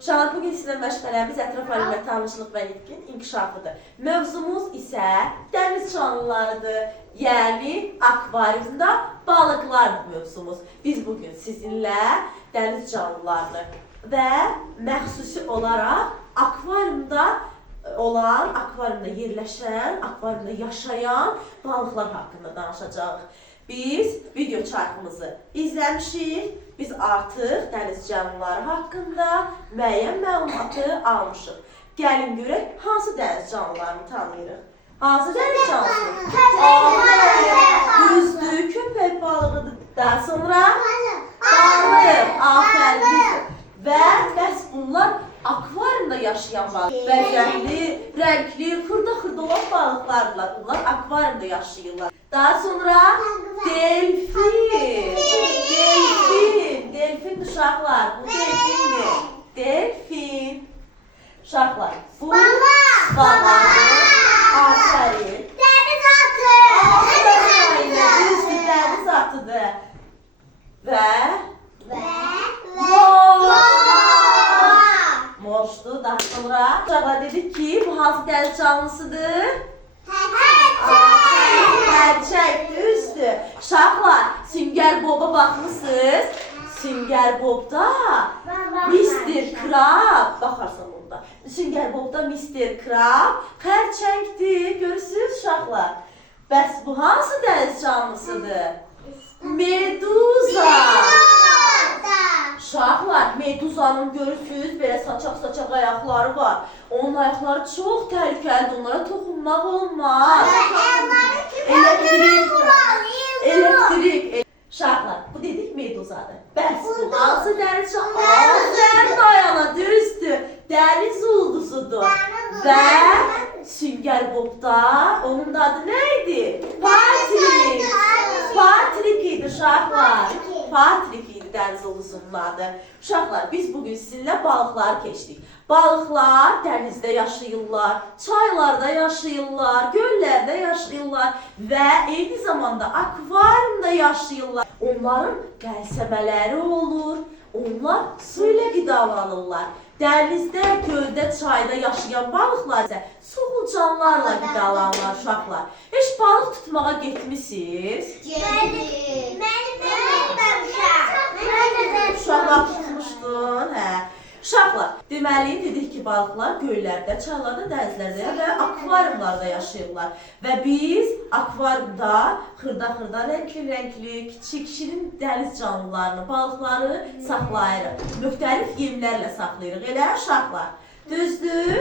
Uşaqlar, bugün sizlə məşğələmiz ətraf aləmlə tanışlıq və yetkin inkişafıdır. Mövzumuz isə dəniz canlılarıdır, yəni akvariumda balıqlardır mövzumuz. Biz bugün sizinlə dəniz canlılarını və məxsusi olaraq akvariumda olan, akvariumda yerləşən, akvariumda yaşayan balıqlar haqqında danışacağıq. Biz video çarxımızı izləmişik, biz artıq dəniz canlıları haqqında müəyyən məlumatı almışıq. Gəlin görək, hansı dəniz canlılarını tanıyırıq? Hansı dəniz canlısı? Düzdür, köpək balığıdır. Daha sonra balıq, afərin. Və bəs bunlar akvariumda yaşayan balıq. Bəzəkli, rəngli, xırda-xırda olan balıqlardırlar. Bunlar akvariumda yaşayırlar. Daha sonra delfin. Delfin uşaqlar. Bu delfindir. Delfin. Uşaqlar. Bu balıqdır. Afərin. Dəniz atı. Düzdür, dəniz atıdır. Və morşdur. Daha sonra uşaqlar dedik ki, bu hansı dəniz canlısıdır? Gerçek, düzdür. Uşaqlar, Sünger Bob'a baxmısınız? Sünger Bob'da Mr. Krab, baxarsan burada. Sünger Bob'da Mr. Krab xərçəngdir, görürsünüz uşaqlar. Bəs bu hansı dəniz canlısıdır? Meduza. Uşaqlar, meduzanın görürsünüz, belə saçaq ayaqları var. Onun ayaqları çox təhlükəlidir, onlara toxunmaq olmaz. Elektrik. Uşaqlar, bu dedik meduzadır. Bəs bu hansı dəniz canlısı? Azər dayana, düzdür. Dəniz ulduzudur. Və Sünger Bob'da onun da adı neydi? Patrik. Patrik idi uşaqlar. Patrik idi dəniz ulduzunun adı. Uşaqlar, biz bugün sizinlə balıqları keçdik. Balıqlar dənizdə yaşayırlar, çaylarda yaşayırlar, göllərdə yaşayırlar və eyni zamanda akvariumda yaşayırlar. Onların qəlsəmələri olur, onlar su ilə qidalanırlar. Dənizdə, göldə, çayda yaşayan balıqlar isə solucanlarla qidalanırlar uşaqlar. Heç balıq tutmağa getmisiniz? Uşaqlar tutmuşdun, hə. Uşaqlar, deməli dedik ki, balıqlar göllərdə, çaylarda, dənizlərdə və akvariumlarda yaşayırlar. Və biz akvariumda xırda-xırda, rəngli-rəngli, kiçik, şirin dəniz canlılarını, balıqları saxlayırıq. Müxtəlif yemlərlə saxlayırıq, elə uşaqlar. Düzdür?